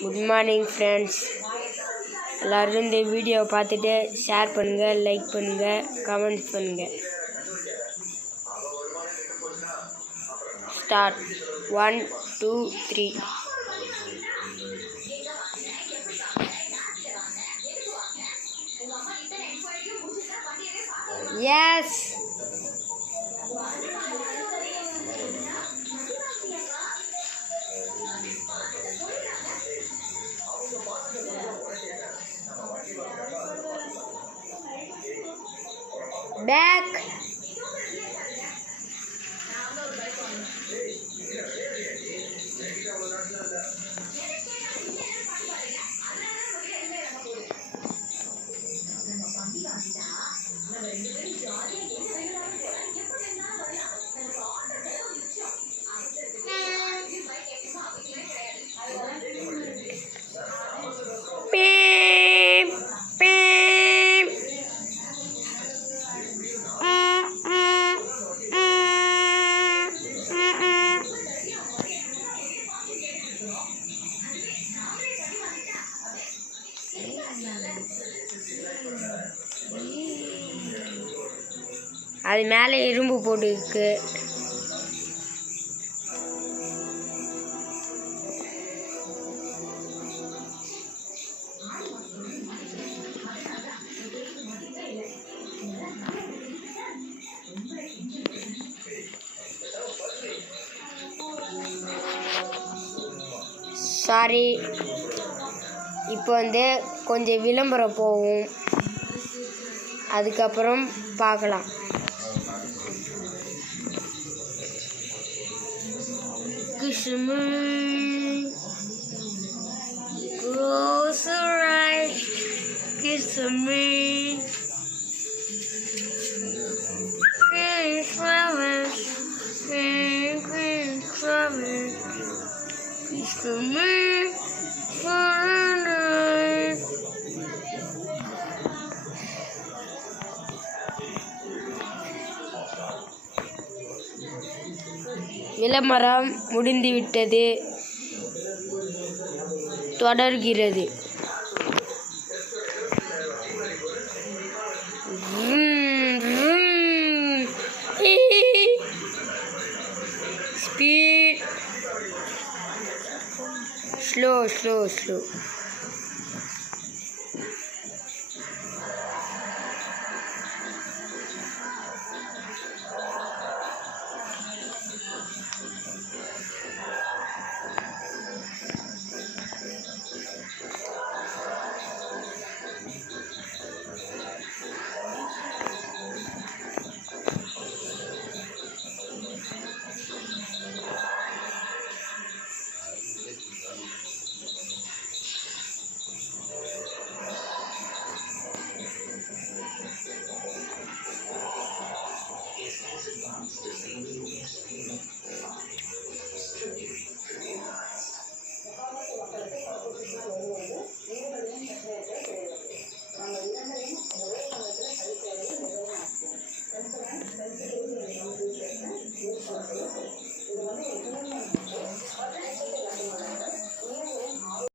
Good morning friends. எல்லோரும் இந்த வீடியோவை பார்த்துட்டு ஷேர் பண்ணுங்கள், லைக் பண்ணுங்கள், கமெண்ட் பண்ணுங்கள். Start. 1 2 3. Yes. Back. Beep, beep. அது மேலே இரும்பு போட்டுருக்கு. சாரி, இப்போ கொஞ்சம் விளம்பரம் போகும், அதுக்கப்புறம் பார்க்கலாம். Kiss me, close your eyes, kiss me. Green flowers, green flowers, kiss me for a night. விளம்பரம் முடிந்துவிட்டது, தொடர்கிறது. Speed, slow.